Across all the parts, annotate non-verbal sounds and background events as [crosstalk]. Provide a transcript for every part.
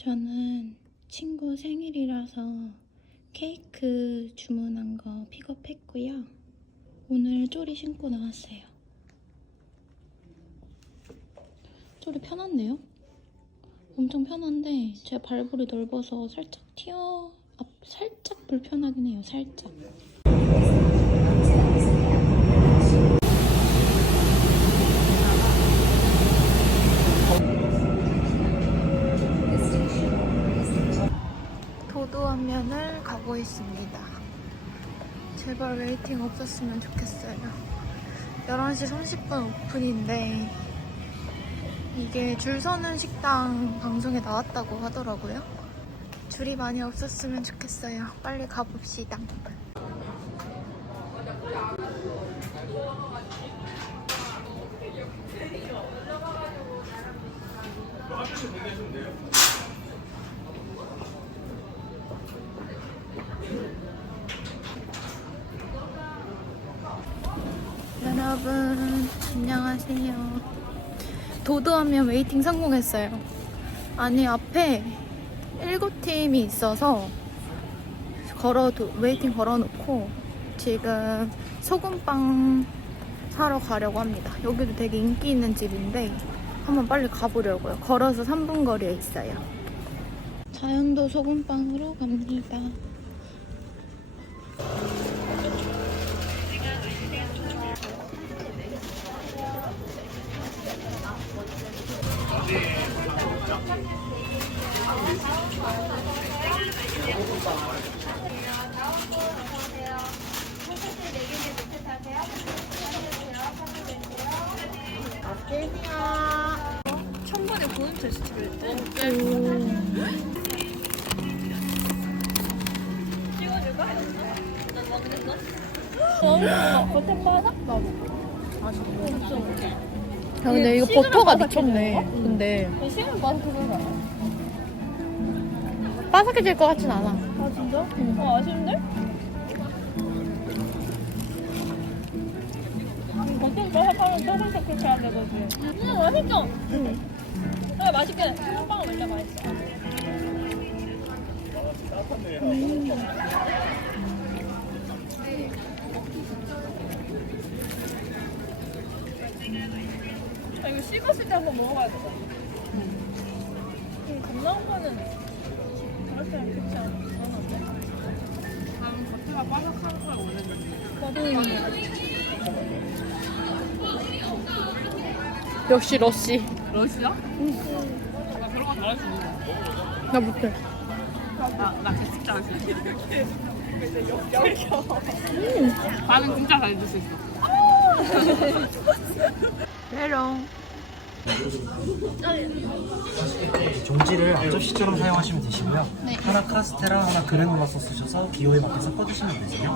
저는 친구 생일이라서 케이크 주문한 거 픽업했고요. 오늘 쪼리 신고 나왔어요. 쪼리 편한데요? 엄청 편한데 제 발볼이 넓어서 살짝 튀어 아, 살짝 불편하긴 해요. 살짝. 도도하면을 가고 있습니다. 제발 웨이팅 없었으면 좋겠어요. 11시 30분 오픈인데 이게 줄 서는 식당 방송에 나왔다고 하더라고요. 줄이 많이 없었으면 좋겠어요. 빨리 가봅시다. 여러분 안녕하세요. 도도하면 웨이팅 성공했어요. 아니 앞에 일곱 팀이 있어서 걸어 웨이팅 걸어놓고 지금 소금빵 사러 가려고 합니다. 여기도 되게 인기 있는 집인데 한번 빨리 가보려고요. 걸어서 3분 거리에 있어요. 자연도 소금빵으로 갑니다. 야 근데 이거 버터가 미쳤네. 근데. 바삭해질 것 같진 않아. 아 진짜? 어 아쉬운데? 겉에 바삭하면 조금씩 그렇게 해야 되거지. 음 맛있죠? 응. 아 맛있게. 소금빵은 원래 맛있어. 아, 이거 식었을 때 한번 먹어봐야 돼. 음, 갓 나온 거는 그렇게 좋지 않아. 역시 러쉬. 러시아? 나 그런 거 잘할 수 있는 거. 나 못해. 나, 나 계속 잘할 수 있는 거. 나는 진짜 잘 해줄 수 있어. [laughs] 메롱. 종지를 앞접시처럼 사용하시면 되시고요. 하나 카스테라, 하나 그래놀라 소스 주셔서 기호에 맞게 섞어주시면 되세요.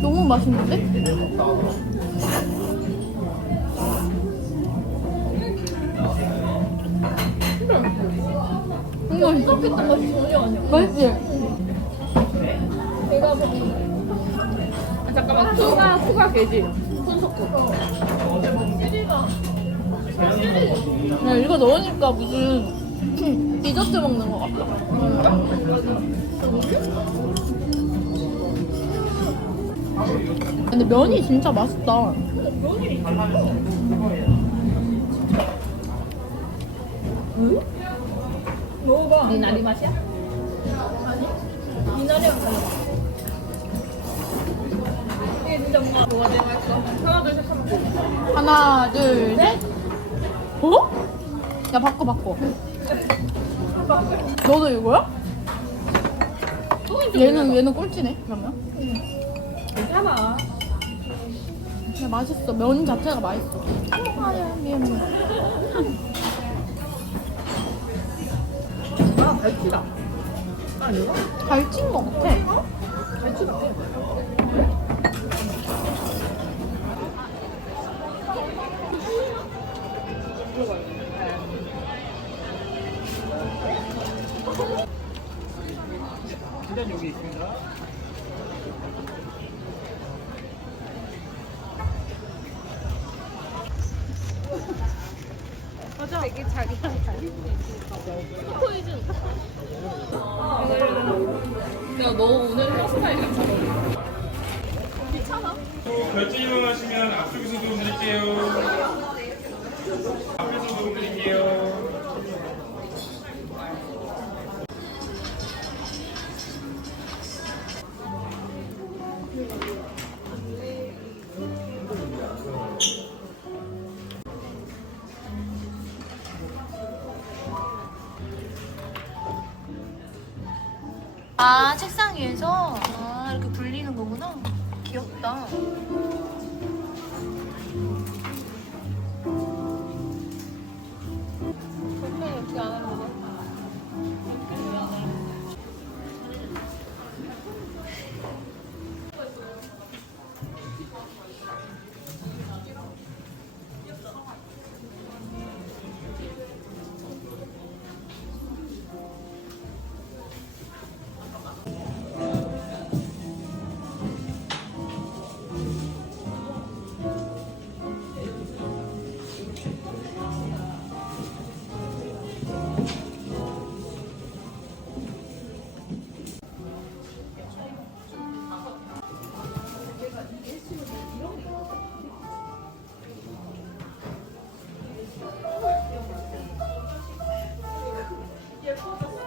너무 맛있는데? 맛있어. 맛있지? 아, 잠깐만, 투가, 투가 개지. 야, 이거 넣으니까 무슨 디저트 먹는 것 같다. 근데 면이 진짜 맛있다. 먹어봐. 미나리 맛이야? 아니. 미나리랑 달라. 이게 진짜 뭔가 뭐가 제일 맛있어? 하나, 둘, 셋 하면 하나, 둘, 셋. 어? 야, 바꿔, 바꿔. [laughs] 너도 이거야? 얘는, 얘는 꼴찌네, 그러면. 괜찮아. 야, 맛있어. 면 자체가 맛있어. 아야, 미안, 미안. 아, 달치다. 아니야? 달친 것 같아. 내가 너 오늘 헤어스타일이랑 잘 어울려. 괜찮아. 결제 이용하시면 앞쪽에서 도움 드릴게요. 앞에서 도움 드릴게요. 아 책상 위에서 아 이렇게 불리는 거구나. 귀엽다. 해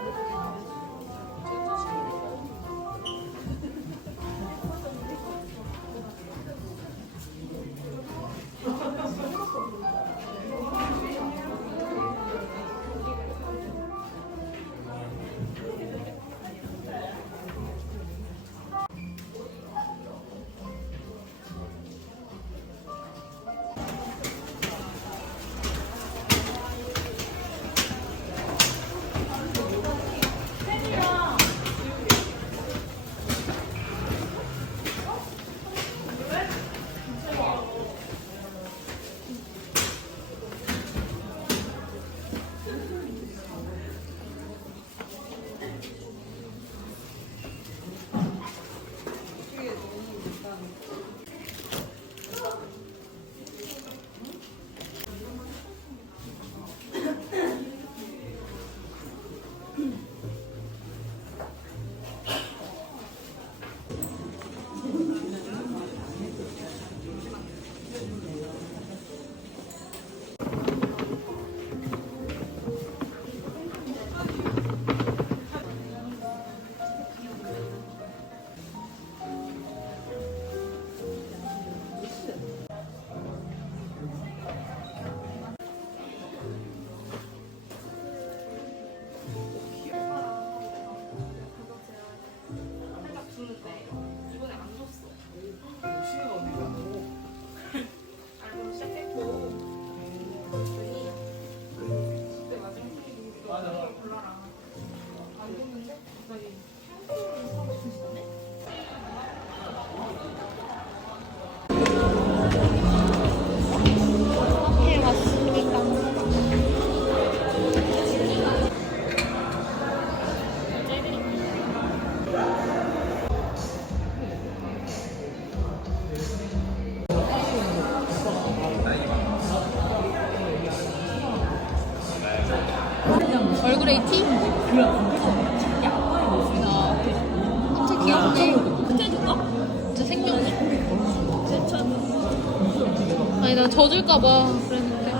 아니 나 젖을까봐 그랬는데.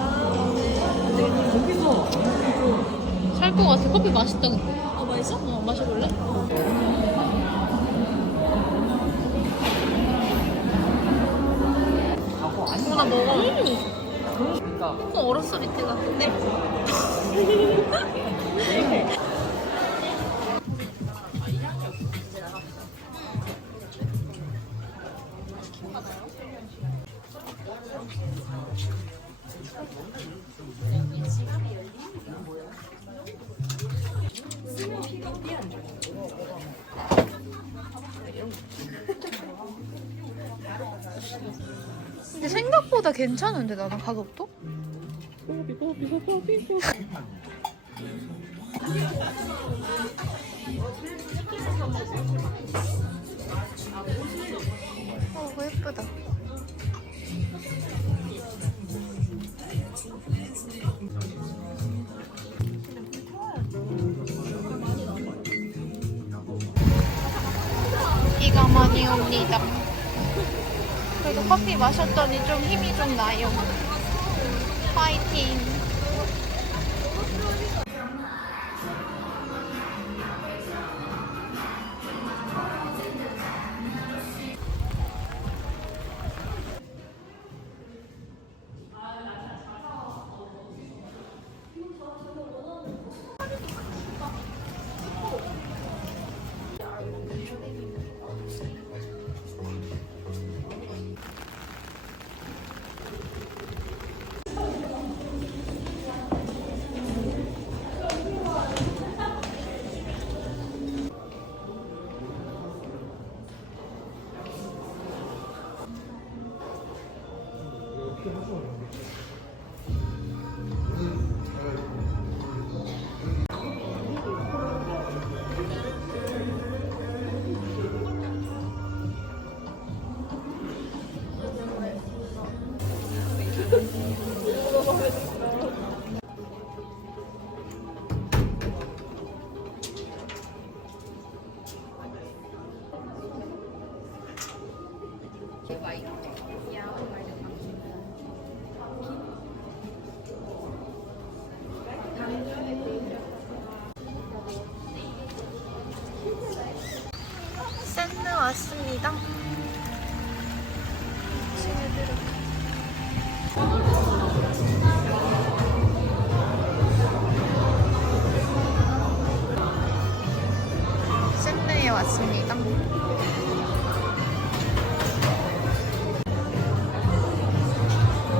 살것 같아. 커피 맛있다 근데. 어 맛있어? 어 마셔볼래? 어 나 먹어. 음. 어, 얼었어 밑에 같은데. [laughs] 근데 생각보다 괜찮은데 나는 가격도? 어, 비가 많이 옵니다. 그래도 커피 마셨더니 좀 힘이 좀 나요. 파이팅.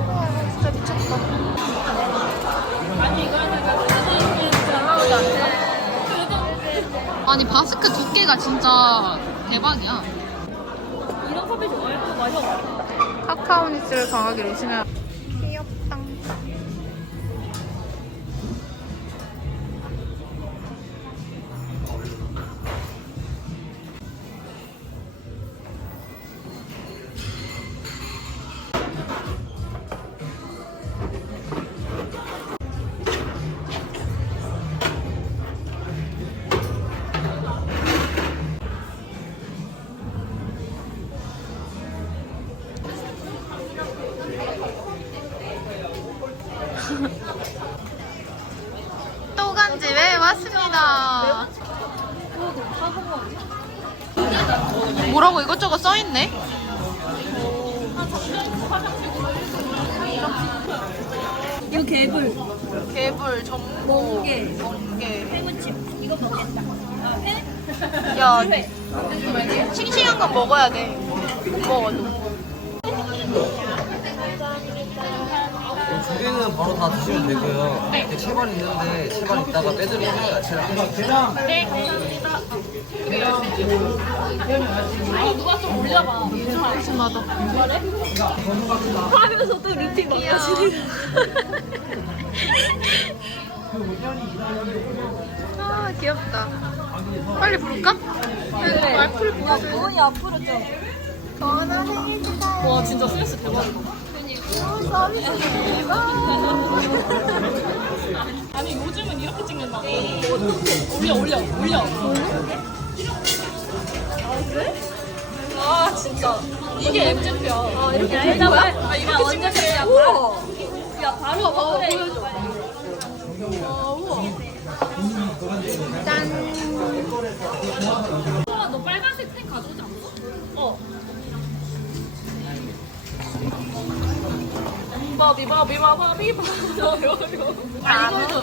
와, 진짜 미쳤다. 아니 바스크 두께가 진짜 대박이야. 이런 커피 좋아해? 그거 마셔. 카카오니스를 강하게 로신을 [laughs] 또간집에 왔습니다. 뭐라고 이것저것 써있네? 이거 개불. 개불, 전복, 멍게. 해무침. 이거 먹겠다. 아, 회? [laughs] 야, 싱싱한 건 먹어야 돼. 못 먹어도. 두 개는 바로 다 드시면 되고요. 이렇게 채반 있는데 채반 있다가 빼드리면 야채를 하나 네, 감사합니다. 아, 누가 좀 올려봐. 심하다. 하면서 또 루틴 바꿔주는 아, 귀엽다. 빨리 부를까? 네. 앞으로 보여줘. 부모님 앞으로 좀. 전화 생일 축하해. 와, 진짜 스트레스 대박이다. 아니, 요즘은 이렇게 찍는다고. 올려, 올려, 올려. 아, 그래? 아, 진짜. 이게 MZ야. 아, 이렇게 보는 거야? 아, 이렇게 찍는 거야. 우와. 야, 바로 봐봐, 보여줘. 짠. 너 빨간색 펜 가져오지 않았어? 어. 바비바비바바비바.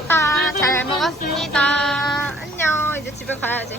아, 잘 먹었습니다. 안녕. 이제 집에 가야지.